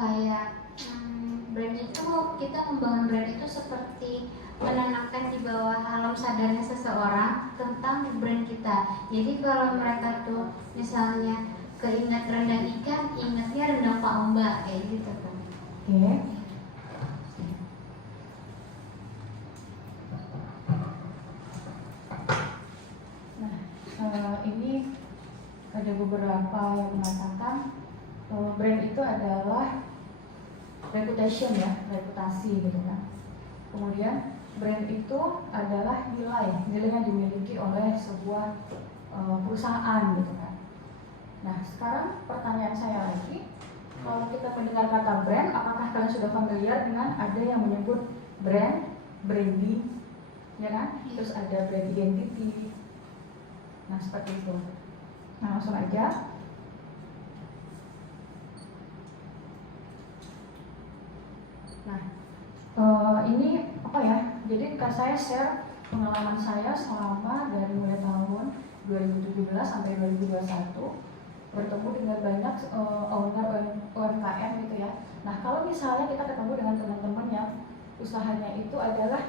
kayak brand itu, kita membangun brand itu seperti menanamkan di bawah alam sadarnya seseorang tentang brand kita. Jadi kalau mereka tuh misalnya keinget rendang ikan, ingatnya rendang Pak Mbak kayak gitu kan. Oke. Nah, ini ada beberapa yang mengatakan brand itu adalah reputation ya, reputasi gitu kan. Kemudian brand itu adalah nilai yang dimiliki oleh sebuah perusahaan gitu kan. Nah, sekarang pertanyaan saya lagi, kalau kita mendengar kata brand, apakah kalian sudah familiar dengan ada yang menyebut brand, branding, ya kan? Terus ada brand identity. Nah, seperti itu. Nah, langsung aja. Nah, ini apa ya? Jadi saya share pengalaman saya selama dari mulai tahun 2017 sampai 2021 bertemu dengan banyak owner UMKM gitu ya. Nah, kalau misalnya kita ketemu dengan teman-teman yang usahanya itu adalah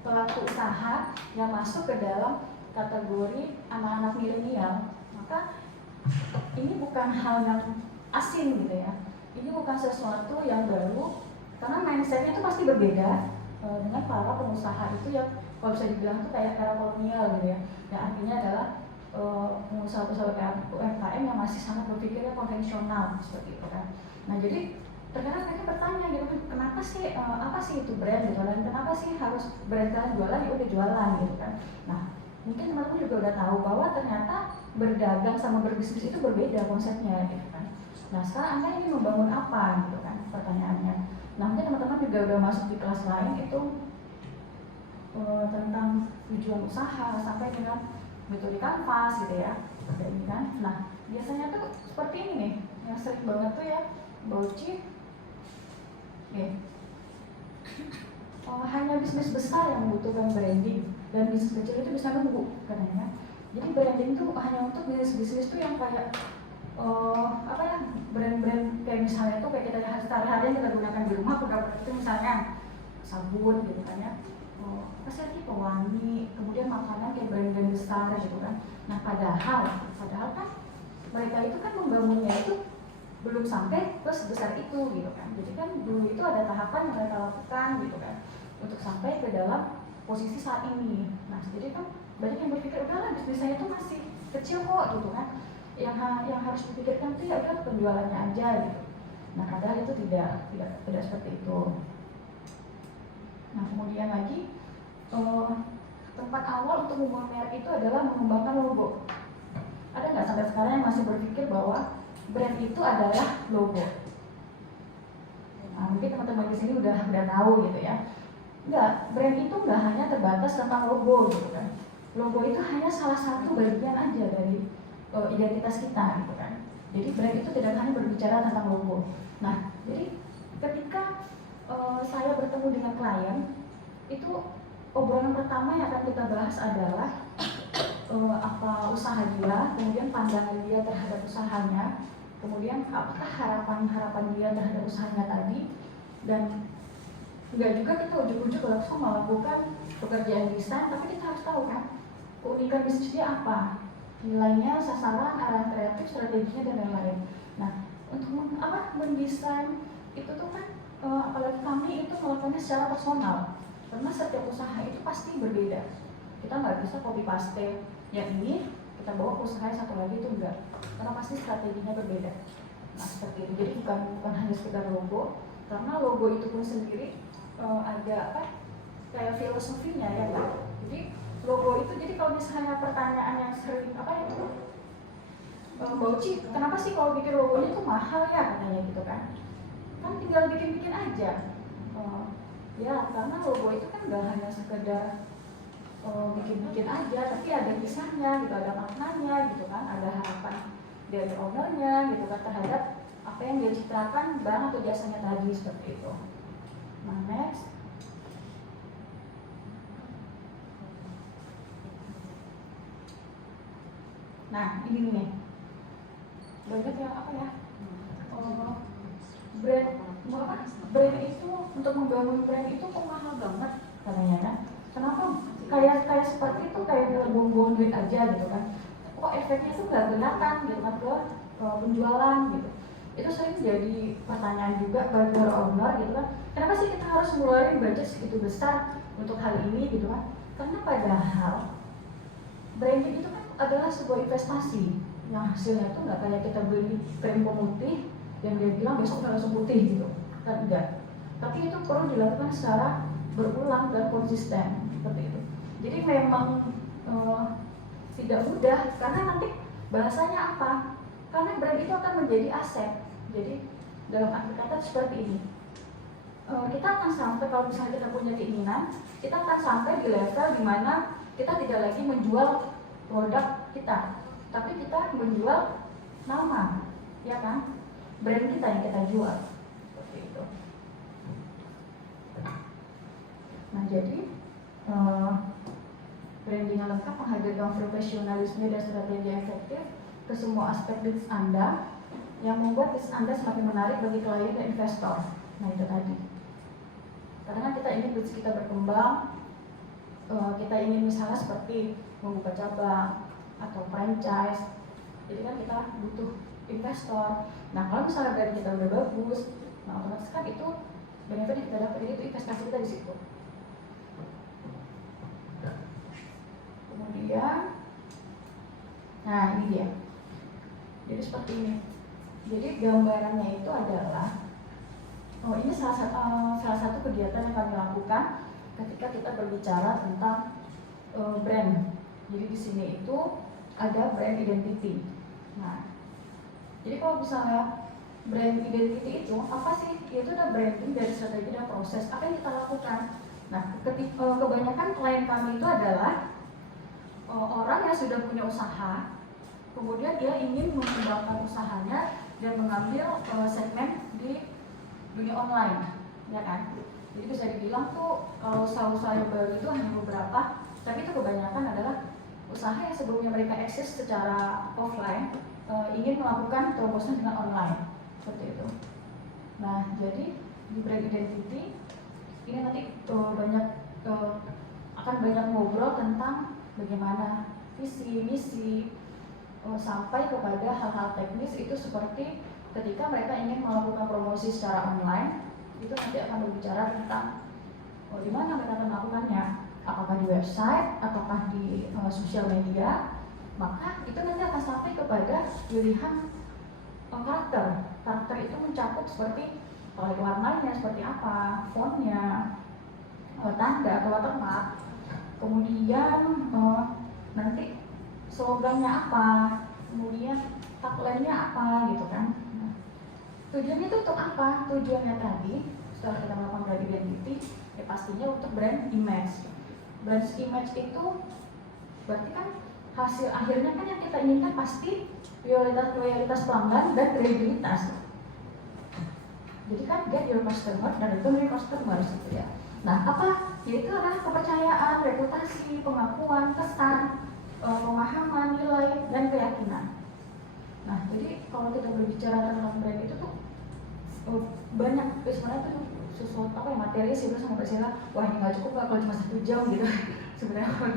pelaku usaha yang masuk ke dalam kategori anak-anak milenial, maka ini bukan hal yang asing gitu ya. Ini bukan sesuatu yang baru, karena mindsetnya itu pasti berbeda dengan para pengusaha itu yang kalau bisa dibilang itu kayak era kolonial gitu ya. Yang artinya adalah pengusaha-pengusaha UMKM yang masih sangat berpikirnya konvensional seperti itu kan. Nah, jadi terkadang mereka bertanya gitu, kenapa sih apa sih itu brand gitu, dan kenapa sih harus brand kalian jualan, ya udah jualan gitu kan. Nah, mungkin teman-teman juga udah tahu bahwa ternyata berdagang sama berbisnis itu berbeda konsepnya gitu kan. Nah, sekarang Anda ingin membangun apa gitu kan pertanyaannya. Nah, mungkin teman-teman juga udah masuk di kelas lain itu tentang tujuan usaha sampai dengan metode kanvas gitu ya, ada ini kan. Nah, biasanya tuh seperti ini nih, yang sering banget tuh ya, Bauchi. Hanya bisnis besar yang membutuhkan branding dan bisnis kecil itu bisa nunggu katanya. Jadi branding itu hanya untuk bisnis-bisnis tuh yang kayak apa ya, brand-brand kayak misalnya tuh kayak kita sehari-hari yang kita gunakan di rumah, produk itu misalnya sabun gitu kan ya, apa sih lagi, pewangi, kemudian makanan kayak brand-brand besar gitu kan. Nah, padahal kan mereka itu kan membangunnya itu belum sampai ke sebesar itu gitu kan. Jadi kan dulu itu ada tahapan yang mereka lakukan gitu kan untuk sampai ke dalam posisi saat ini. Nah, jadi kan banyak yang berpikir udahlah bisnis saya itu masih kecil kok gitu kan. Yang harus dipikirkan itu ya udah penjualannya aja gitu. Nah, padahal itu tidak seperti itu. Nah, kemudian lagi tempat awal untuk membangun merek itu adalah mengembangkan logo. Ada nggak sampai sekarang yang masih berpikir bahwa brand itu adalah logo? Nah, mungkin teman-teman di sini udah tahu gitu ya. Enggak, brand itu nggak hanya terbatas tentang logo gitu kan. Logo itu hanya salah satu bagian aja dari identitas kita gitu kan. Jadi brand itu tidak hanya berbicara tentang logo. Nah, jadi ketika saya bertemu dengan klien, itu obrolan pertama yang akan kita bahas adalah apa usaha dia, kemudian pandangan dia terhadap usahanya, kemudian apakah harapan dia terhadap usahanya tadi, dan enggak juga kita ujuk-ujuk langsung melakukan pekerjaan desain, tapi kita harus tahu kan keunikan bisnis dia apa, nilainya, sasaran, arahan kreatif, strateginya, dan lain-lain. Nah, untuk mendesain itu tuh kan apalagi kami itu melakukannya secara personal, karena setiap usaha itu pasti berbeda. Kita nggak bisa copy paste yang ini kita bawa ke usaha yang satu lagi, itu enggak, karena pasti strateginya berbeda. Nah, seperti itu. Jadi bukan hanya sekedar logo, karena logo itu pun sendiri ada apa kayak filosofinya ya kan. Jadi logo itu, jadi kalau misalnya pertanyaan yang sering apa itu, Bauchi, kenapa sih kalau bikin logonya itu mahal ya katanya gitu kan tinggal bikin aja. Ya, karena logo itu kan nggak hanya sekedar bikin aja, tapi ada kisahnya gitu, ada maknanya gitu kan, ada harapan dari ownernya gitu kan terhadap apa yang dia ciptakan, barang atau jasanya tadi, seperti itu. Nah, next. Nah, ini nih banyak yang apa ya, brand itu, untuk membangun brand itu kok mahal banget katanya kan. Kenapa? Kayak seperti itu, kayak buang-buang duit aja gitu kan. Kok efeknya tuh nggak kelihatan gitu kan ke penjualan gitu. Itu sering jadi pertanyaan juga bagi owner gitu kan. Kenapa sih kita harus ngeluarin budget segitu besar untuk hal ini gitu kan? Karena padahal branding itu kan adalah sebuah investasi yang hasilnya itu nggak kayak kita beli krim pemutih yang dia bilang besok udah langsung putih gitu kan, enggak. Tapi itu perlu dilakukan secara berulang dan konsisten seperti itu. Jadi memang tidak mudah, karena nanti bahasanya apa? Karena brand itu akan menjadi aset. Jadi dalam arti kata seperti ini, kita akan sampai, kalau misalnya kita punya keinginan, kita akan sampai di level dimana kita tidak lagi menjual produk kita, tapi kita menjual nama, ya kan? Brand kita yang kita jual, seperti itu. Nah jadi branding yang lengkap menghadirkan profesionalisme dan strategi efektif ke semua aspek bisnis Anda, yang membuat bisnis Anda semakin menarik bagi klien dan investor. Nah itu tadi. Karena kita ingin bisnis kita berkembang, kita ingin misalnya seperti membuka cabang atau franchise, jadi kan kita butuh investor. Nah kalau misalnya brand kita udah bagus, nah otomatis kan itu benefit yang kita dapat, jadi itu investasi kita di situ. Kemudian, nah ini dia. Jadi seperti ini. Jadi gambarannya itu adalah, ini salah satu kegiatan yang kami lakukan ketika kita berbicara tentang brand. Jadi di sini itu ada brand identity. Nah, jadi kalau misalnya brand identity itu apa sih? Itu udah branding dari strategi dan proses. Apa yang kita lakukan? Nah, kebanyakan klien kami itu adalah orang yang sudah punya usaha, kemudian dia ingin mengembangkan usahanya dan mengambil segmen di dunia online, ya kan? Jadi bisa dibilang tuh kalau usaha-usaha yang baru itu hanya beberapa, tapi itu kebanyakan adalah usaha yang sebelumnya mereka eksis secara offline, ingin melakukan terobosan dengan online, seperti itu. Nah, jadi di brand identity ini nanti akan banyak ngobrol tentang bagaimana visi, misi, sampai kepada hal-hal teknis itu seperti ketika mereka ingin melakukan promosi secara online, itu nanti akan berbicara tentang di mana mereka akan melakukannya, apakah di website ataukah di sosial media. Maka itu nanti akan sampai kepada pilihan karakter. Karakter itu mencakup seperti warnanya seperti apa, fontnya, tanda atau watermark, kemudian nanti slogannya apa, kemudian tagline-nya apa gitu kan. Nah, tujuannya itu untuk apa? Tujuannya tadi setelah kita melakukan brand identity, ya pastinya untuk brand image. Brand image itu berarti kan hasil akhirnya kan yang kita inginkan pasti loyalitas pelanggan dan kredibilitas. Jadi kan get your customer dan return your customer gitu ya. Nah apa? Yaitu adalah kepercayaan, reputasi, pengakuan, kesan, pemahaman, nilai, dan keyakinan. Nah jadi kalau kita berbicara tentang brand itu tuh banyak sebenarnya tuh sesuatu apa ya, materi sih sama Mbak. Wah ini nggak cukup kalau cuma 1 jam gitu. Sebenarnya kalau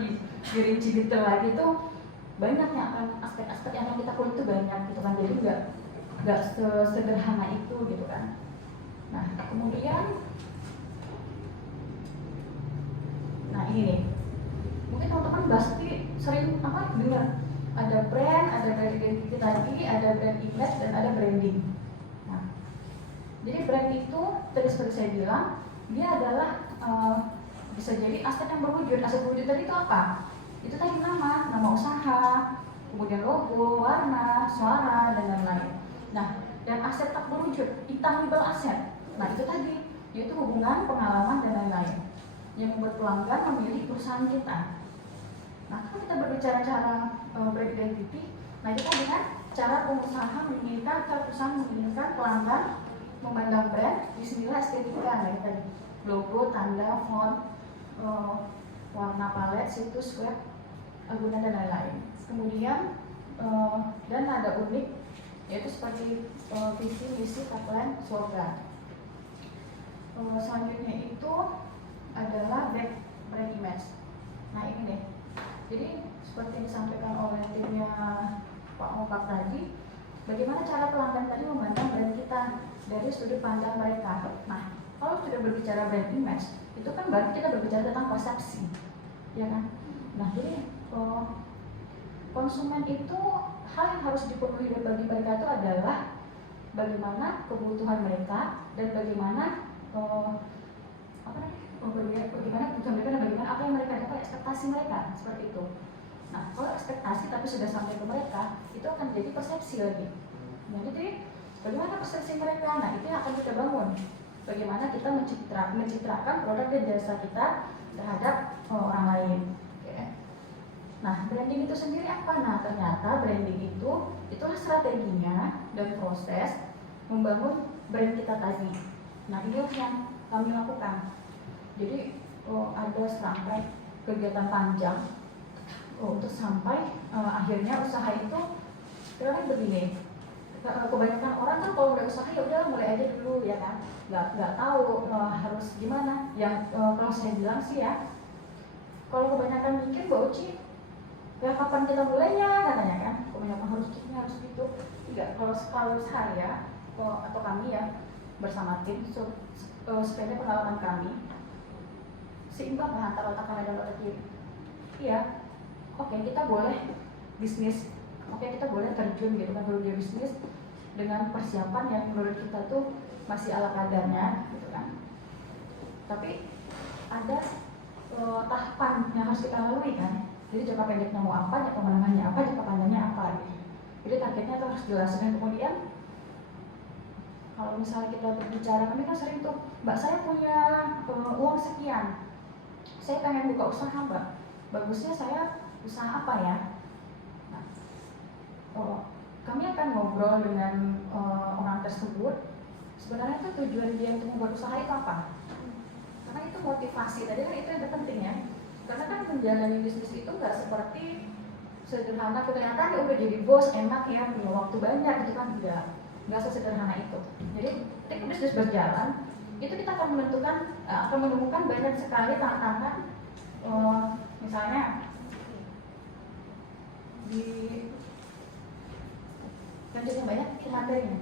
dirinci detail lagi tuh banyak yang akan aspek-aspek yang kita kulik itu banyak gitu kan. Jadi nggak sederhana itu gitu kan. Nah kemudian, nah ini nih, mungkin teman-teman pasti sering dengar ada brand, ada brand identity tadi, ada brand image dan ada branding. Nah, jadi brand itu tadi seperti saya bilang, dia adalah bisa jadi aset yang berwujud. Aset berwujud tadi itu apa? Itu tadi nama usaha, kemudian logo, warna, suara, dan lain-lain. Nah, dan aset tak berwujud, intangible asset. Nah, itu tadi, yaitu hubungan, pengalaman, dan lain-lain yang membuat pelanggan memilih perusahaan kita. Nah, kalau kita berbicara cara brand identity, nah itu tadi kan cara pengusaha menginginkan, cara perusahaan menginginkan pelanggan memandang brand, disinilah estetika, nah tadi logo, tanda, font, warna palet, situs web, agunan dan lain-lain. Kemudian dan nada unik yaitu seperti visi, misi, tagline, slogan. Selanjutnya itu adalah brand image. Nah ini nih, jadi seperti yang disampaikan oleh timnya Pak Mokak tadi, bagaimana cara pelanggan tadi memandang brand kita dari sudut pandang mereka. Nah, kalau sudah berbicara brand image, itu kan berarti kita berbicara tentang persepsi, ya kan? Nah, jadi konsumen itu hal yang harus dipenuhi bagi mereka itu adalah bagaimana kebutuhan mereka dan bagaimana bagaimana kebutuhan mereka dan bagaimana apa yang mereka dapat, ekspektasi mereka seperti itu. Nah, kalau ekspektasi tapi sudah sampai ke mereka, itu akan jadi persepsi lagi. Nah, jadi bagaimana persepsi mereka? Nah, itu yang akan kita bangun. Bagaimana kita mencitrakan produk dan jasa kita terhadap orang lain. Nah, branding itu sendiri apa? Nah, ternyata branding itulah strateginya dan proses membangun brand kita tadi. Nah, inilah yang kami lakukan. Jadi ada serangkaian kegiatan panjang untuk sampai akhirnya usaha itu terakhir begini. Kebanyakan orang kan kalau udah usaha ya udah mulai aja dulu ya kan, nggak tahu harus gimana. Yang kalau saya bilang sih ya, kalau kebanyakan mikir Mbak Uci, ya kapan kita mulainya katanya kan, kebanyakan harus gini harus gitu. Tidak, kalau saya atau kami ya bersama tim sepeda pengalaman kami seimbang lah antara otak kanan dan otak kiri. Iya, oke, kita boleh bisnis, oke, kita boleh terjun gitu kan dunia bisnis dengan persiapan yang menurut kita tuh masih ala kadarnya gitu kan. Tapi ada tahapan yang harus kita lalui kan. Jadi jangka pendeknya mau apa, jangka menengahnya apa, jangka panjangnya apa gitu. Jadi targetnya itu harus jelas. Dan kemudian kalau misalnya kita berbicara, kami kan sering tuh, Mbak saya punya uang sekian, saya pengen buka usaha Mbak, bagusnya saya usaha apa ya? Nah, kami akan ngobrol dengan orang tersebut. Sebenarnya itu tujuan dia untuk membuat usaha itu apa? Karena itu motivasi, tadi kan itu yang penting ya. Karena kan menjalani bisnis itu nggak seperti sederhana, kelihatan ya udah jadi bos, enak ya, punya waktu banyak gitu kan, nggak sesederhana itu. Jadi ketika bisnis berjalan, itu kita akan menemukan banyak sekali tantangan. Misalnya di lanjutnya banyak materinya.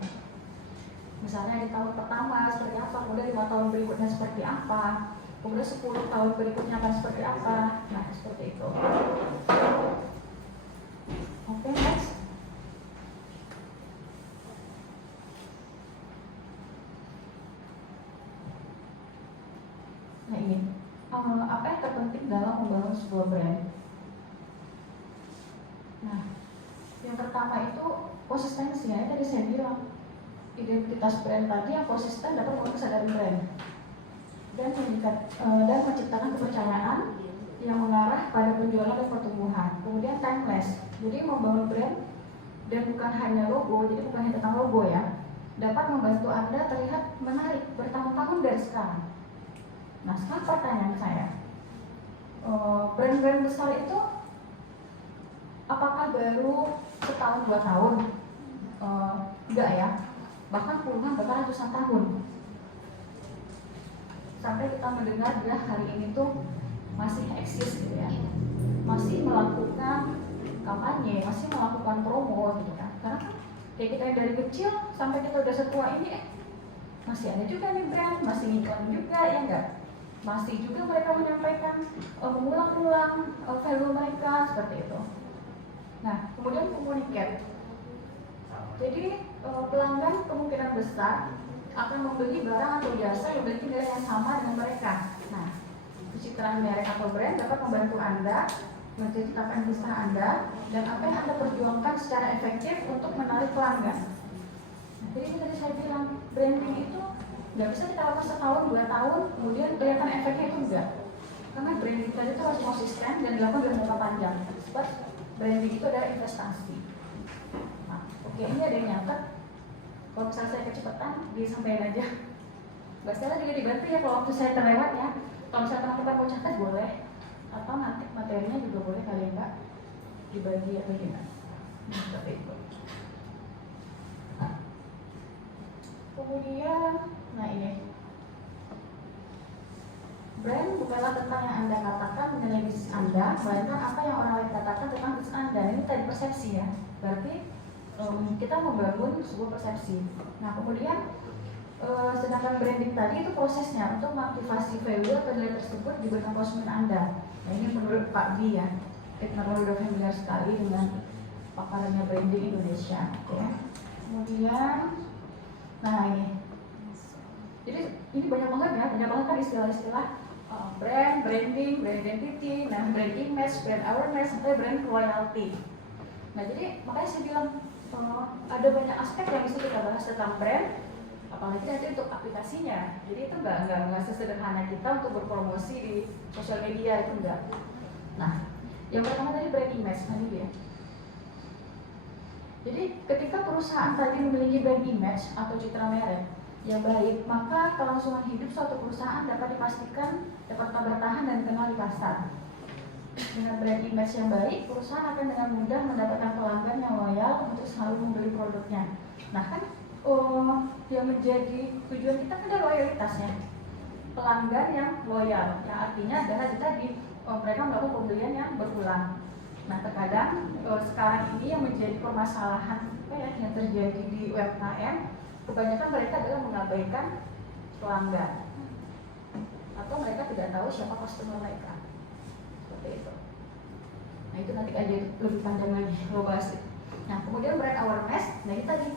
Misalnya di tahun pertama seperti apa, kemudian 5 tahun berikutnya seperti apa, kemudian 10 tahun berikutnya akan seperti apa. Nah, seperti itu. Oke, next. Nah, ini apa yang terpenting dalam membangun sebuah brand? Nah, yang pertama itu konsistensi. Ya, tadi saya bilang identitas brand tadi yang konsisten dapat membangun kesadaran brand dan menciptakan kepercayaan yang mengarah pada penjualan dan pertumbuhan. Kemudian timeless, jadi membangun brand dan bukan hanya logo, jadi bukan hanya tentang logo ya, dapat membantu Anda terlihat menarik bertahun-tahun dari sekarang. Nah, sekarang pertanyaan saya, brand-brand besar itu apakah baru setahun 2 tahun? Enggak ya, bahkan puluhan bahkan ratusan tahun. Sampai kita mendengar dia hari ini tuh masih eksis gitu ya, masih melakukan kampanye, masih melakukan promo gitu kan. Karena kan kayak kita yang dari kecil sampai kita udah setua ini masih ada juga nih brand, masih ngiklan juga ya enggak? Masih juga mereka menyampaikan mengulang-ulang value mereka seperti itu. Nah, kemudian communicate. Jadi pelanggan kemungkinan besar akan membeli barang atau jasa yang memiliki nilai yang sama dengan mereka. Nah, pencitraan merek atau brand dapat membantu Anda menceritakan kisah Anda dan apa yang Anda perjuangkan secara efektif untuk menarik pelanggan. Nah, jadi tadi saya bilang branding itu nggak bisa kita lakukan setahun, 2 tahun, kemudian kelihatan efeknya itu enggak. Karena branding tadi itu harus konsisten dan dilakukan dalam jangka panjang. Sebab branding itu adalah investasi. Nah, oke, ini ada yang nyatet. Kalau misalnya saya kecepatan, disampaikan aja. Mbak Stella juga dibantu ya kalau waktu saya terlewat ya. Kalau misalnya teman-teman mau catat boleh, atau nanti materinya juga boleh kali Mbak dibagi atau gimana. Seperti itu. Kemudian, nah ini brand bukanlah tentang yang Anda katakan mengenai bisnis Anda, melainkan apa yang orang lain katakan tentang bisnis Anda. Ini tadi persepsi ya. Berarti kita membangun sebuah persepsi. Nah kemudian sedangkan branding tadi itu prosesnya untuk mengaktifasi value atau nilai tersebut di benak konsumen Anda. Nah ini menurut Pak B ya, kita udah familiar sekali dengan paparannya branding Indonesia. Ya. Kemudian, nah ini, jadi ini banyak banget ya, banyak banget kan istilah-istilah brand, branding, brand identity, nah brand image, brand awareness, sampai brand loyalty. Nah jadi makanya saya bilang ada banyak aspek yang bisa kita bahas tentang brand, apalagi nanti untuk aplikasinya. Jadi itu nggak sesederhana kita untuk berpromosi di sosial media, itu enggak. Nah yang pertama tadi brand image, tadi dia. Jadi ketika perusahaan tadi memiliki brand image atau citra merek yang baik, maka kelangsungan hidup suatu perusahaan dapat dipastikan dapat bertahan dan dikenal di pasar. Dengan brand image yang baik, perusahaan akan dengan mudah mendapatkan pelanggan yang loyal untuk selalu membeli produknya. Nah kan, yang menjadi tujuan kita kan ada loyalitasnya. Pelanggan yang loyal, yang artinya adalah tadi mereka melakukan pembelian yang berulang. Nah terkadang sekarang ini yang menjadi permasalahan yang terjadi di UMKM, kebanyakan mereka adalah mengabaikan pelanggan atau mereka tidak tahu siapa customer mereka, seperti itu. Nah itu nanti aja lebih panjang lagi lo bahas. Nah kemudian brand awareness, nah ini tadi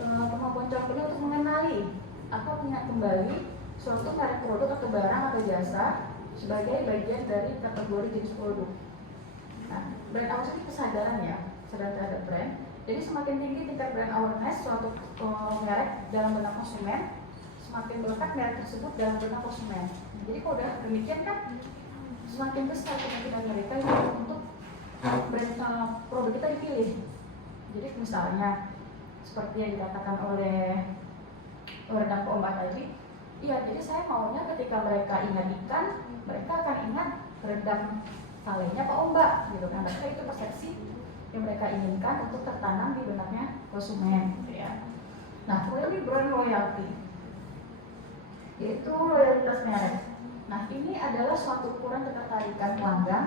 kemampuan company untuk mengenali atau mengingat kembali suatu merek produk atau barang atau jasa sebagai bagian dari kategori jenis produk. Nah, brand awareness itu kesadaran ya, kesadaran terhadap brand. Jadi semakin tinggi tingkat brand awareness suatu merek dalam benak konsumen, semakin melekat merek tersebut dalam benak konsumen. Jadi kalau udah demikian kan, semakin besar kemungkinan mereka untuk brand produk kita dipilih. Jadi misalnya seperti yang dikatakan oleh rekan Pak Ombak tadi, iya. Jadi saya maunya ketika mereka ingat ikan, mereka akan ingat rendang salenya Pak Ombak, gitu kan? Karena itu persepsi yang mereka inginkan untuk tertanam di benaknya konsumen, gitu ya. Nah, kemudian ini brand loyalty, yaitu loyalitas merek. Nah, ini adalah suatu ukuran ketertarikan pelanggan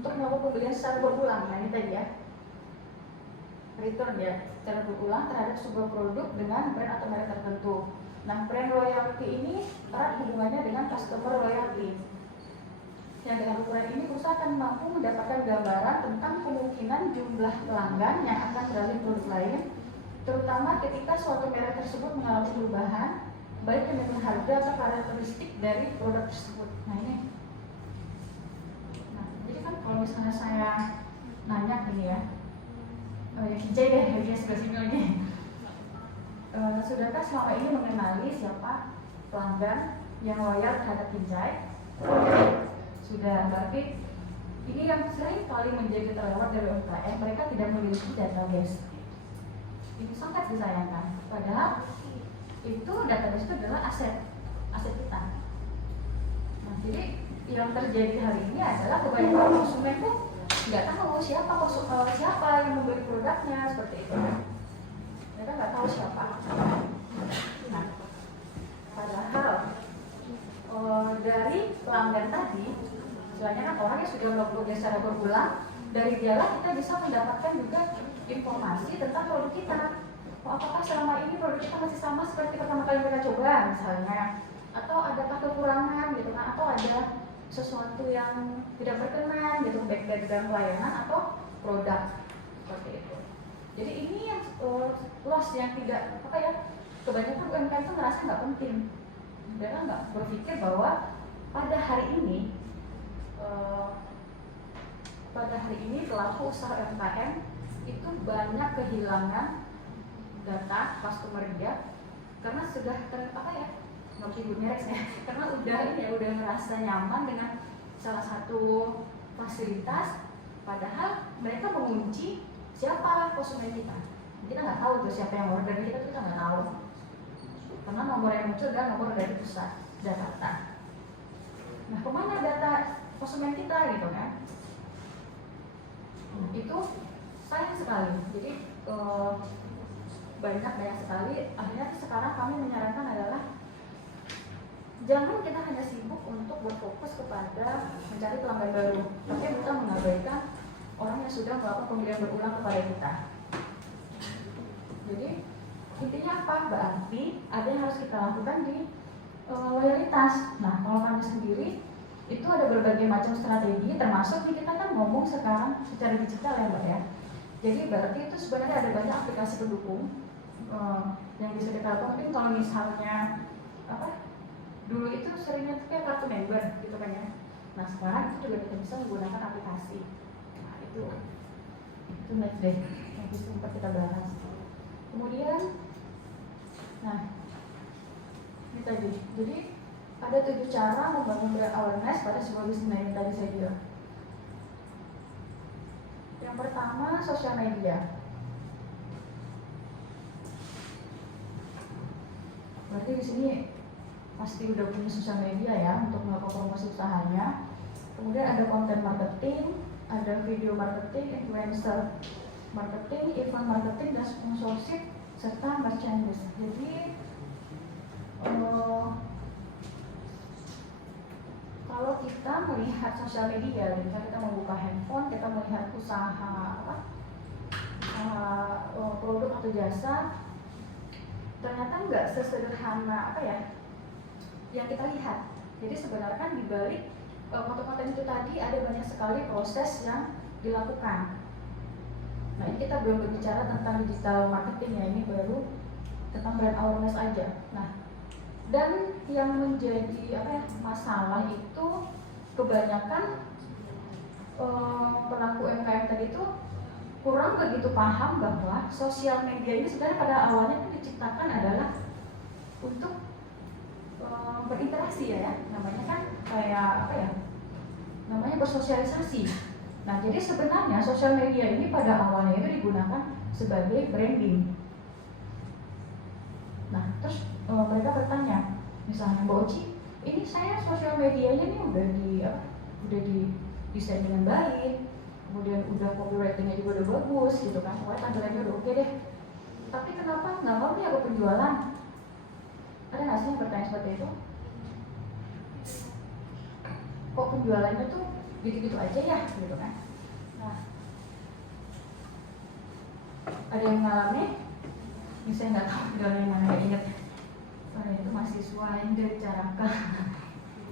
untuk melakukan pembelian secara berulang. Nah, ini tadi ya, return ya, secara berulang terhadap sebuah produk dengan brand atau merek tertentu. Nah, brand loyalty ini erat hubungannya dengan customer loyalty. Yang dengan ukuran ini perusahaan akan mampu mendapatkan gambaran tentang kemungkinan jumlah pelanggan yang akan beralih produk lain, terutama ketika suatu merek tersebut mengalami perubahan, baik dengan harga atau karakteristik dari produk tersebut. Nah ini, nah jadi kan kalau misalnya saya nanya gini ya, Kijai deh, bagian sebelah sini lagi. Sudahkah selama ini mengenali siapa pelanggan yang loyal terhadap Kijai? Sudah, berarti ini yang sering kali menjadi terlewat dari UMKM, mereka tidak memiliki database. Ini sangat disayangkan. Padahal itu database itu adalah aset kita. Nah, jadi yang terjadi hari ini adalah kebanyakan konsumen pun nggak tahu siapa yang membeli produknya, seperti itu. Mereka nggak tahu siapa. Nah, padahal dari pelanggan tadi, istilahnya kan orang yang sudah melakukan secara berulang, dari dialah kita bisa mendapatkan juga informasi tentang produk kita. Apakah selama ini produk kita masih sama seperti pertama kali kita coba misalnya, atau adakah kekurangan gitu kan, atau ada sesuatu yang tidak berkenan gitu, baik dari dalam pelayanan atau produk, seperti itu. Jadi ini yang loss yang tidak kebanyakan UMKM itu ngerasa nggak penting. Mereka nggak berpikir bahwa pada hari ini pelaku usaha UMKM itu banyak kehilangan data customer dia karena sudah karena udah merasa nyaman dengan salah satu fasilitas, padahal mereka mengunci siapa konsumen kita. Kita nggak tahu tuh siapa yang order, kita nggak tahu. Karena nomor yang muncul adalah nomor dari pusat Jakarta. Nah, kemana data konsumen kita gitu kan? Itu sayang sekali. Jadi banyak sekali. Akhirnya sekarang kami menyarankan adalah jangan kita hanya sibuk untuk berfokus kepada mencari pelanggan baru, tapi kita mengabaikan orang yang sudah melakukan pembelian berulang kepada kita. Jadi intinya apa? Berarti ada yang harus kita lakukan di loyalitas. Nah, kalau kami sendiri itu ada berbagai macam strategi, termasuk nih kita kan ngomong sekarang secara digital ya Mbak ya. Jadi berarti itu sebenarnya ada banyak aplikasi pendukung yang bisa kita lakukan. Mungkin kalau misalnya dulu itu seringnya tuh kayak kartu member gitu kan ya. Nah sekarang itu juga kita bisa menggunakan aplikasi. Nah itu next deh yang bisa sempat kita bahas. Kemudian, nah ini tadi. Jadi ada 7 cara membangun brand awareness pada sebuah bisnis yang tadi saya bilang. Yang pertama, sosial media. Berarti di sini pasti udah punya sosial media ya untuk melakukan promosi usahanya. Kemudian ada konten marketing, ada video marketing, influencer marketing, event marketing, dan sponsorship serta merchandise. Jadi kalau kita melihat sosial media, misalnya kita membuka handphone, kita melihat usaha produk atau jasa, ternyata nggak sesederhana yang kita lihat. Jadi sebenarnya kan di balik konten-konten itu tadi ada banyak sekali proses yang dilakukan. Nah ini kita belum berbicara tentang digital marketing ya, ini baru tentang brand awareness aja. Nah dan yang menjadi masalah itu kebanyakan pelaku UMKM tadi itu kurang begitu paham bahwa sosial media ini sebenarnya pada awalnya itu diciptakan adalah untuk berinteraksi ya, namanya kan kayak namanya bersosialisasi. Nah jadi sebenarnya sosial media ini pada awalnya itu digunakan sebagai branding. Nah terus mereka bertanya, misalnya Mbak Oci, ini saya sosial medianya nih udah di desain dengan baik, kemudian udah copywritingnya juga udah bagus gitu kan, pokoknya tampilannya udah oke deh. Tapi kenapa nggak mau nih aku penjualan? Ada nggak sih yang bertanya seperti itu? Kok penjualannya tuh gitu-gitu aja ya, gitu kan? Nah, ada yang mengalami? Ini saya nggak tahu penjualannya mana, nggak ingat. Itu mahasiswa yang dari Caraka,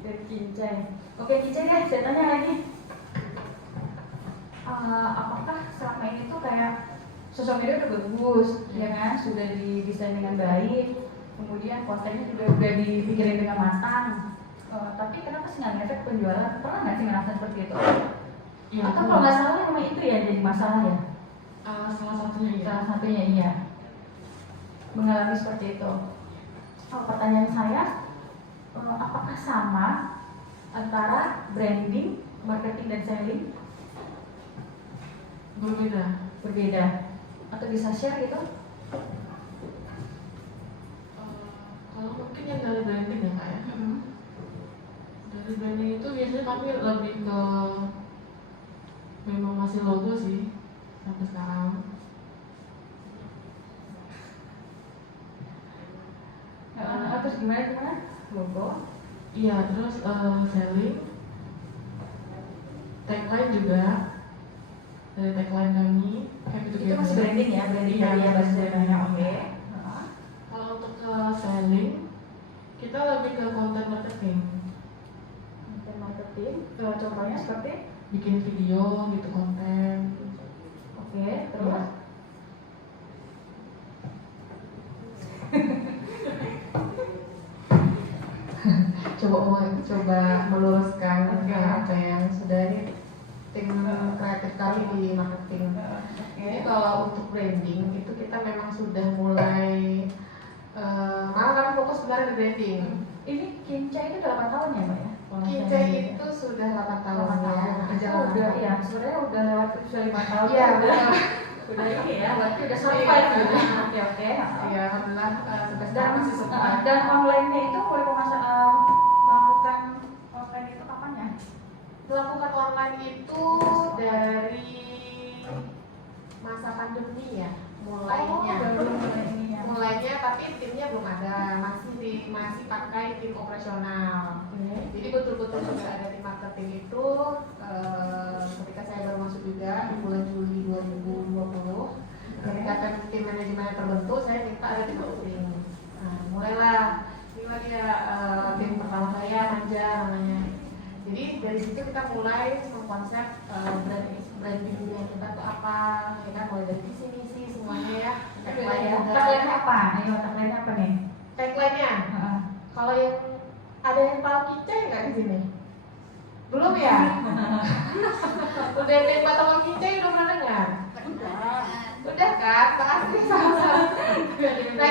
dari Kincai. Oke Kincai deh, saya tanya lagi. Apakah selama ini tuh kayak sosial media udah bagus, ya kan? Sudah didesain dengan baik, kemudian kontennya juga udah dipikirin dengan matang. Tapi kenapa sih nggak ngefek penjualan? Pernah nggak sih ngerasa seperti itu? Ya, atau kalau nggak salah memang itu ya jadi masalah ya? Salah satunya ya. Salah satunya iya. Mengalami seperti itu. Pertanyaan saya, apakah sama antara branding, marketing, dan selling? Berbeda. Atau bisa share gitu? Kalau mungkin yang dari branding ya Kak ya. Dari branding itu biasanya kami lebih ke memang masih logo sih sampai sekarang. Terus gimana? Logo? Iya, terus selling, tagline juga dari tagline kami. Itu masih branding ya, branding iya, tadi ya bahasa Jawanya. Oke. Kalau untuk ke selling, kita lebih ke content marketing. Konten marketing, contohnya seperti? Bikin video gitu, konten. Oke, terus? coba meluruskan apa yang sudah di tim kreatif kami di marketing. Jadi kalau untuk branding itu kita memang sudah mulai malah kami fokus sebenarnya di branding. Ini Kincai itu 8 tahun ya Mbak ya? Kincai itu sudah 8 tahun ya. Udah ya, sebenarnya udah lewat usia 5 tahun. Iya, udah ini ya, berarti udah survive gitu. Oke. Iya, alhamdulillah sampai sekarang masih sempat. Dan online-nya itu mulai melakukan online itu kapan ya? Melakukan online itu dari masa pandemi ya, mulainya. Baru mulai ini mulainya, tapi timnya belum ada, masih pakai tim operasional. Jadi betul-betul sudah ada tim marketing itu ketika saya baru masuk juga di bulan Juli 2020. Ketika tim manajemen terbentuk, saya minta ada tim marketing. Nah, mulailah gimana ya, tim pertama saya Manja namanya. Jadi dari situ kita mulai mengkonsep branding dunia kita tuh apa, ya kan, mulai dari visi misi semuanya ya. Tagline apa? Ayo, tagline apa nih? Tagline-nya. Kalau yang ada yang tahu Kicay nggak di sini? Belum ya? Udah ada yang tahu Kicay belum pernah dengar? Udah kan? Pasti sama. Nah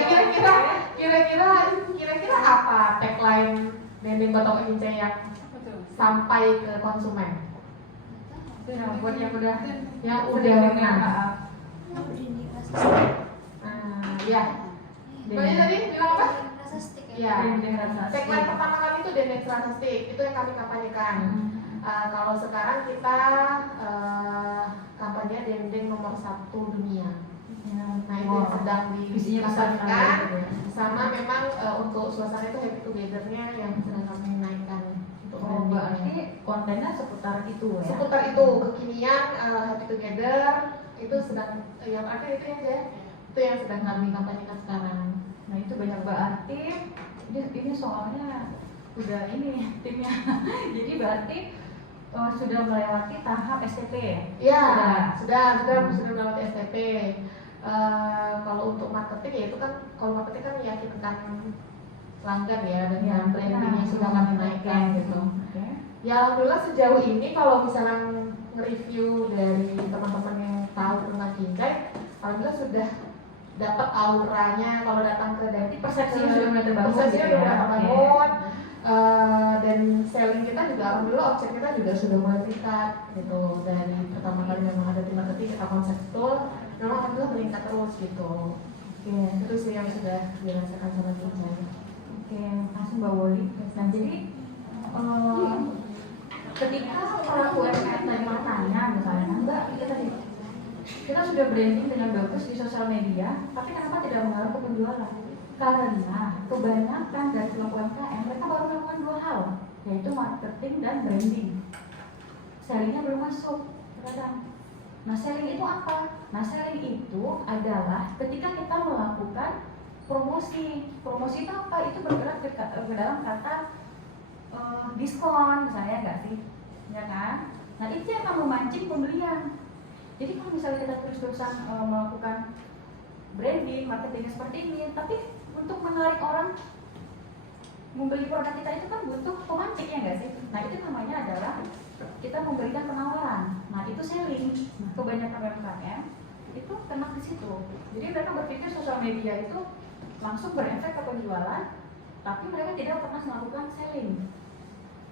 kira-kira apa tagline Dendeng Batok Kicay yang sampai ke konsumen? Itu yang buat yang udah Nah, ya. Pokoknya tadi bilang apa? Rasa stick Iya. ya. Tagline pertama kali itu Dendeng Rasa Stick, itu yang kami kampanyekan. Kalau sekarang kita kampanye Dendeng nomor 1 dunia. Nah itu yang sedang dikampanyekan. Sama memang untuk suasana itu happy together-nya yang sedang kami naikkan. Oh, berarti kontennya seputar itu ya? Seputar itu, kekinian, happy together itu sedang, yang ada itu aja. Itu yang sedang kami kampanyekan sekarang. Nah itu banyak berarti ini soalnya udah ini timnya. Jadi berarti sudah melewati tahap STP. Iya, sudah melewati STP. Kalau untuk marketing ya itu kan, kalau marketing kan meyakinkan pelanggan ya, dengan brandingnya sudah kami naikkan gitu. Ya alhamdulillah sejauh ini kalau misalnya nge-review dari teman-teman yang tahu tentang Kincay, alhamdulillah sudah dapat auranya kalau datang ke Dendeng, Persepsinya sudah mulai terbangun. persepsinya sudah mulai terbangun. Dan selling kita juga alhamdulillah omset kita juga sudah mulai meningkat gitu. Dari pertama kali memang ada tim marketing, kita konsep tool, memang alhamdulillah meningkat terus gitu. Itu sih yang sudah dirasakan sama Kincay. Oke, langsung Mbak Woli. Nah jadi ketika pelaku UMKM tadi bertanya misalnya, Mbak kita sudah branding dengan bagus di sosial media, tapi kenapa tidak mengarah ke penjualan? Karena kebanyakan dari pelaku UMKM mereka baru melakukan 2 hal, yaitu marketing dan branding. Sellingnya belum masuk kadang. Nah selling itu apa? Nah selling itu adalah ketika kita melakukan promosi. Promosi itu apa? Itu bergerak ke dalam kata diskon misalnya, nggak sih? Ya kan? Nah itu yang akan memancing pembelian. Jadi kalau misalnya kita terus-terusan melakukan branding, marketing seperti ini, tapi untuk menarik orang membeli produk kita itu kan butuh pemancing, ya nggak sih? Nah itu namanya adalah kita memberikan penawaran. Nah itu selling. Nah, kebanyakan UMKM itu kena di situ. Jadi mereka berpikir sosial media itu langsung berefek ke penjualan, tapi mereka tidak pernah melakukan selling.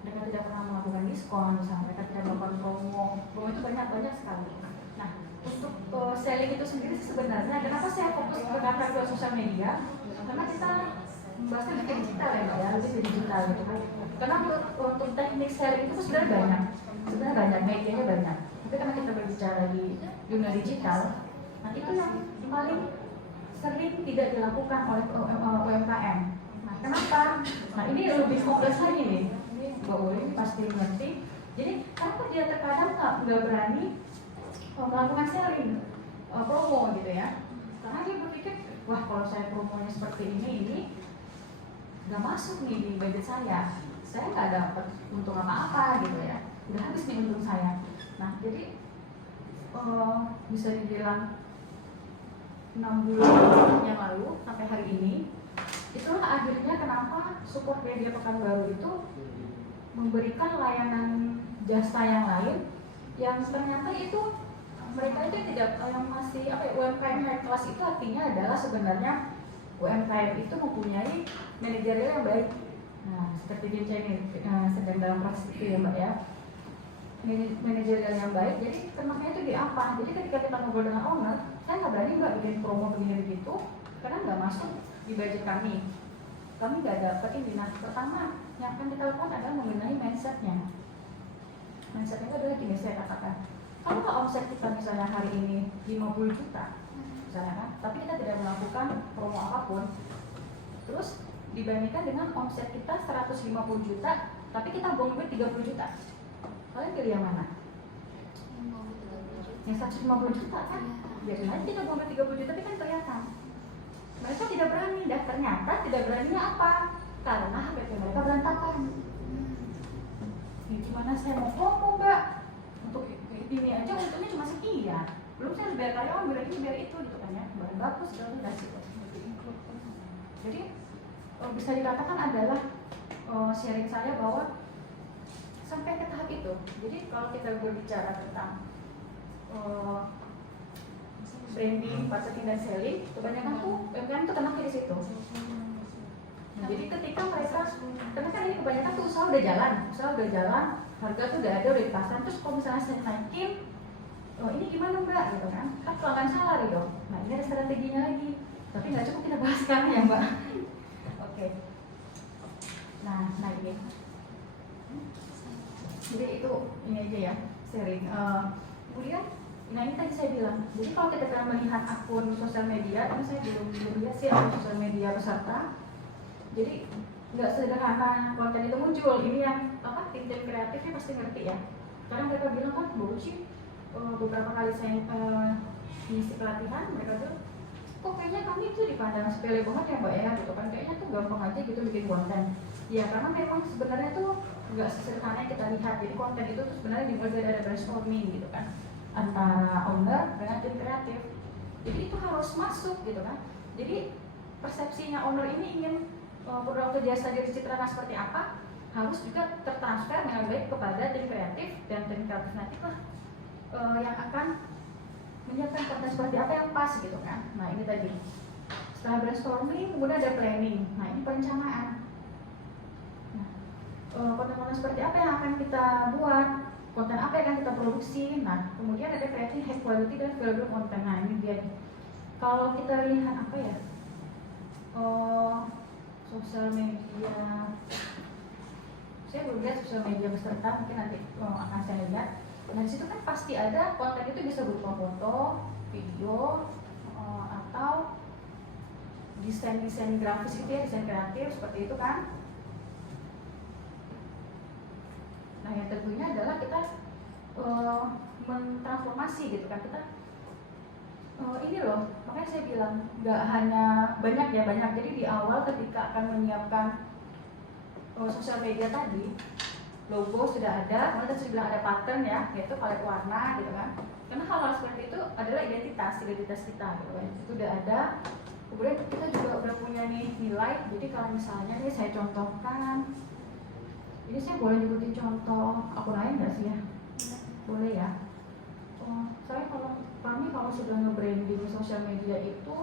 Mereka tidak pernah melakukan diskon, misalnya mereka tidak melakukan promo itu banyak sekali. Nah, untuk selling itu sendiri sebenarnya, kenapa saya fokus ke sosial media? Karena kita membahasnya lebih digital ya Mbak ya, lebih digital gitu. Karena untuk teknik selling itu sebenarnya banyak, medianya banyak. Tapi karena kita berbicara di dunia digital, nah itu yang paling sering tidak dilakukan oleh UMKM. Nah, kenapa? Nah ini lebih kompleks lagi nih. Mbak Uli pasti ngerti. Jadi kenapa dia terkadang nggak berani melakukan selling, promo gitu ya? Karena dia berpikir, wah kalau saya promonya seperti ini nggak masuk nih di budget saya nggak dapat untung apa-apa gitu ya. Udah habis nih untung saya. Nah jadi bisa dibilang 6 bulan yang lalu sampai hari ini, itulah akhirnya kenapa support media Pekanbaru itu memberikan layanan jasa yang lain yang ternyata itu mereka itu tidak yang masih UMKM high class itu artinya adalah sebenarnya UMKM itu mempunyai manajerial yang baik. Nah seperti dia ini sedang dalam proses itu ya Mbak ya, manajerial yang baik. Jadi kenapa itu di apa? Jadi ketika kita ngobrol dengan owner, saya nggak berani Mbak bikin promo begini begitu karena nggak masuk di budget kami nggak dapat ini. Nah pertama yang akan kita lakukan adalah mengenai mindsetnya itu adalah gini, saya katakan kalau omset kita misalnya hari ini 50 juta, misalnya kan, tapi kita tidak melakukan promo apapun. Terus dibandingkan dengan omset kita 150 juta, tapi kita buang duit 30 juta. Kalian pilih yang mana? Yang 150 juta kan? Biarin aja kita buang duit 30 juta, tapi kan kelihatan. Mereka tidak berani, dan ternyata tidak beraninya apa? Karena HPP mereka berantakan. Ya, gimana saya mau promo mbak? Untuk ini aja untungnya cuma sekian. Belum saya harus bayar karyawan, biar ini biar itu gitu kan ya. Barang bagus, segala macam. Jadi bisa dikatakan adalah sharing saya bahwa sampai ke tahap itu. Jadi kalau kita berbicara tentang branding, marketing dan selling, kebanyakan tuh UMKM tuh kenaknya di situ. Nah, jadi ketika mereka, karena kan ini kebanyakan tuh usaha udah jalan, harga tuh udah ada, udah dipasang. Terus kalau misalnya saya naikin, ini gimana mbak, gitu kan? Kan pelanggan salary dong. Nah ini ada strateginya lagi. Tapi nggak cukup kita bahas sekarang ya mbak. Oke. Nah ini. Jadi itu ini aja ya sharing. Kemudian, nah ini tadi saya bilang. Jadi kalau kita melihat akun sosial media, ini saya belum lihat sih akun sosial media peserta. Jadi nggak sederhana konten itu muncul. Ini yang apa tim-tim kreatifnya pasti ngerti ya. Karena mereka bilang kan baru sih beberapa kali saya ngisi pelatihan, mereka bilang kok kayaknya kami itu dipandang sepele banget ya mbak ya gitu kan, kayaknya tuh gampang aja gitu bikin konten. Ya karena memang sebenarnya tuh nggak sesederhana yang kita lihat. Jadi konten itu tuh sebenarnya dimulai dari ada brainstorming gitu kan antara owner dengan tim kreatif. Jadi itu harus masuk gitu kan. Jadi persepsinya owner ini ingin produk atau jasa dia dicitrakan seperti apa, harus juga tertransfer dengan baik kepada tim kreatif, dan tim kreatif nanti lah yang akan menyiapkan konten seperti apa yang pas gitu kan. Nah ini tadi setelah brainstorming kemudian ada planning. Nah ini perencanaan. Nah, konten-konten seperti apa yang akan kita buat, konten apa yang akan kita produksi. Nah kemudian ada creating high quality dan valuable content. Nah ini dia. Kalau kita lihat apa ya, sosial media, saya belum lihat sosial media peserta, mungkin nanti akan saya lihat. Nah disitu kan pasti ada konten itu bisa berupa foto, video, atau desain grafis gitu ya, desain kreatif seperti itu kan. Nah yang tentunya adalah kita mentransformasi gitu kan, kita ini loh, makanya saya bilang nggak hanya banyak. Jadi di awal ketika akan menyiapkan sosial media tadi, logo sudah ada, kemudian sudah bilang ada pattern ya, yaitu palet warna gitu kan. Karena hal-hal seperti itu adalah identitas kita gitu kan. Itu udah ada. Kemudian kita juga udah punya nih nilai. Jadi kalau misalnya nih saya contohkan, ini saya boleh nyebutin contoh akun lain nggak sih ya? Boleh ya. Kami kalau sudah nge-branding sosial media itu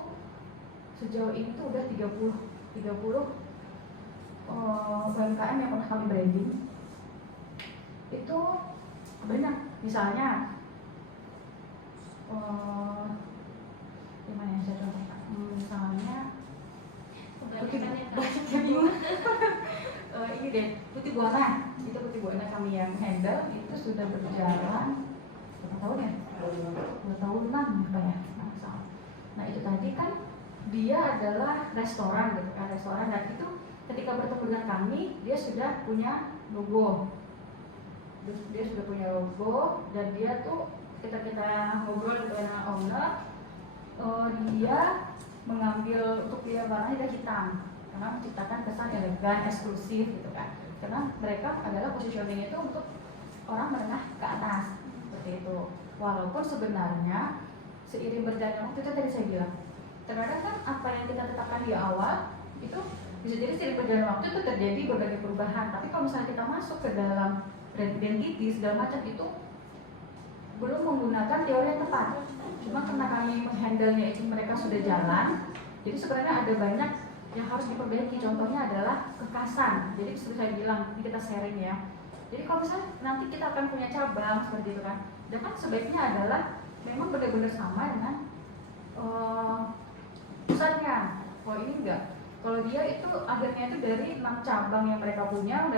sejauh ini tuh udah 30 UMKM yang pernah kami branding. Itu banyak, misalnya gimana ya saya contohkan, misalnya ini deh, Putih Buana. Itu Putih Buana kami yang handle, itu sudah berjalan berapa tahun ya? 2 tahun apa ya? Nah itu tadi kan dia adalah restoran gitu kan, restoran, dan itu ketika bertemu dengan kami dia sudah punya logo. Dan dia tuh kita ngobrol dengan owner, dia mengambil untuk pilihan warnanya dia hitam karena menciptakan kesan elegan, eksklusif gitu kan. Karena mereka adalah positioning itu untuk orang menengah ke atas seperti itu. Walaupun sebenarnya seiring berjalannya waktu, itu tadi saya bilang, terkadang kan apa yang kita tetapkan di awal itu bisa jadi seiring berjalannya waktu itu terjadi berbagai perubahan. Tapi kalau misalnya kita masuk ke dalam identity segala macam, itu belum menggunakan teori yang tepat. Cuma karena kami menghandle-nya itu mereka sudah jalan, jadi sebenarnya ada banyak yang harus diperbaiki. Contohnya adalah kekasan. Jadi seperti saya bilang, ini kita sharing ya. Jadi kalau misalnya nanti kita akan punya cabang seperti itu kan, dan kan sebaiknya adalah memang benar-benar sama dengan pusatnya. Kalau ini enggak, kalau dia itu akhirnya itu dari 6 cabang yang mereka punya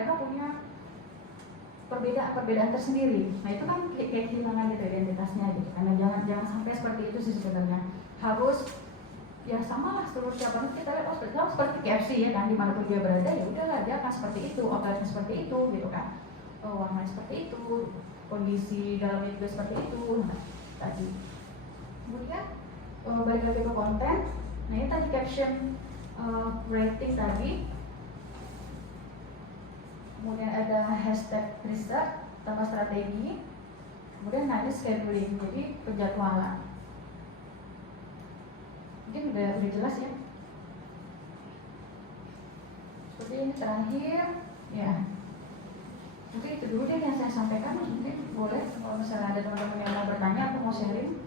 perbedaan tersendiri. Nah itu kan kayak kehilangan gitu identitasnya gitu. Karena jangan sampai seperti itu sih sebenarnya. harus ya sama lah seluruh siapapun kita lihat seperti KFC ya kan, dimanapun dia berada ya udahlah dia akan seperti itu, outletnya seperti itu gitu kan, warnanya seperti itu, kondisi dalamnya juga seperti itu. Nah, tadi kemudian balik lagi ke konten. Nah ini tadi caption, rating tadi, kemudian ada hashtag riset tambah strategi, kemudian nanti scheduling, jadi penjadwalan. Mungkin udah jelas ya. Seperti ini terakhir ya. Mungkin itu dulu deh yang saya sampaikan. Mungkin boleh kalau misalnya ada teman-teman yang mau bertanya atau mau sharing.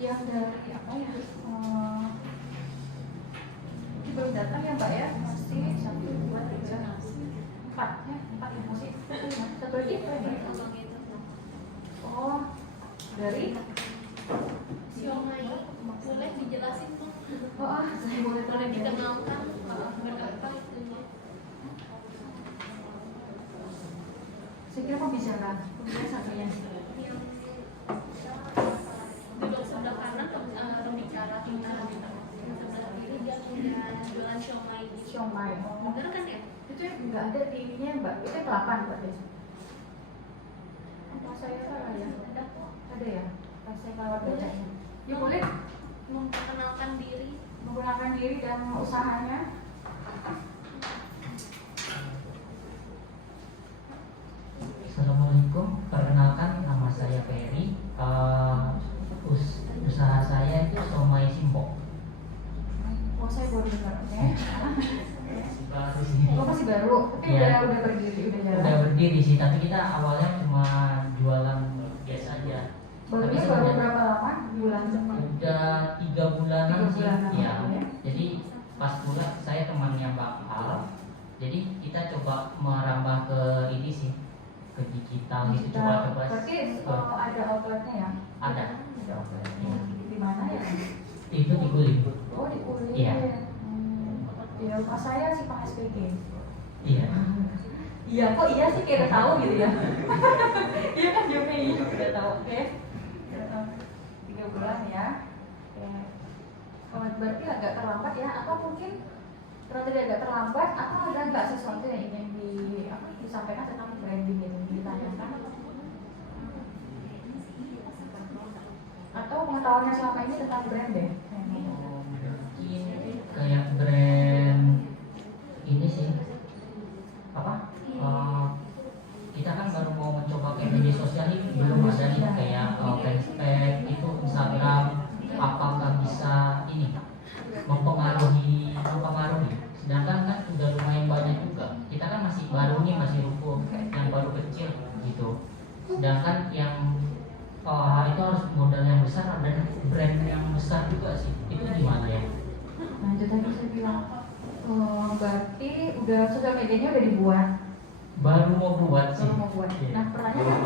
Yang dari apa ya? Ini belum datang ya Mbak ya? Masih 1, 2, 3, 4 ya? 4 ya masih. Satu lagi apa ya? Oh, dari Siomay, boleh dijelasin tuh? oh, saya boleh Boleh dikenalkan berapa itunya? saya kira pembicara sampainya. Yang duduk sebelah kanan pembicara, yang sebelah kiri dia punya jualan siomay gitu. Siomay. Bener kan ya? Itu nggak ada di ininya Mbak. Itu 8 Mbak Des. Apa saya salah ya? Ada ya? Pas saya kelewat bacanya. Ya boleh Memperkenalkan diri. menggunakan diri dan usahanya. Assalamualaikum, perkenalkan nama saya Ferry. Usaha saya itu somai simpok. Oh saya baru dengar, oke. Baru sih. Oh masih baru, tapi Iya. udah berdiri, udah jalan. Udah berdiri sih, tapi kita awalnya cuma jualan biasa aja. Barunya Tapi baru sebenarnya berapa lama? Bulan depan. udah 3 bulanan 3 sih. bulanan, Ya. ya. Jadi pas bulan saya temannya Mbak Al. Jadi kita coba merambah ke ini sih, ke digital gitu, coba-coba. Berarti ada outletnya ya? Ada. Ada outletnya. Di mana ya? Itu di Guling. Oh di Kulit. Iya. Ya rumah saya sih Pak SPG. Iya. Iya kok iya sih kayak udah tahu gitu ya. Iya kan JPI udah tahu, oke. 3 bulan ya. Oke. Oh, berarti agak terlambat ya? Apa mungkin kalau tadi agak terlambat, atau ada nggak sesuatu yang ingin disampaikan tentang branding itu ditanyakan? Atau pengetahuannya selama ini tentang brand deh? Mungkin kayak brand ini sih apa kita kan baru mau mencoba kayak media sosial ini belum ada nih kayak Facebook itu Instagram, apakah bisa ini mempengaruhi sedangkan kan udah lumayan banyak juga, kita kan masih baru nih, masih ruko yang baru kecil gitu, sedangkan yang itu harus modal yang besar dan brand yang besar juga sih, itu gimana ya? Nah itu tadi saya bilang, berarti udah sosial medianya udah dibuat, Baru mau buat sih. baru mau buat. Iya. Nah pertanyaan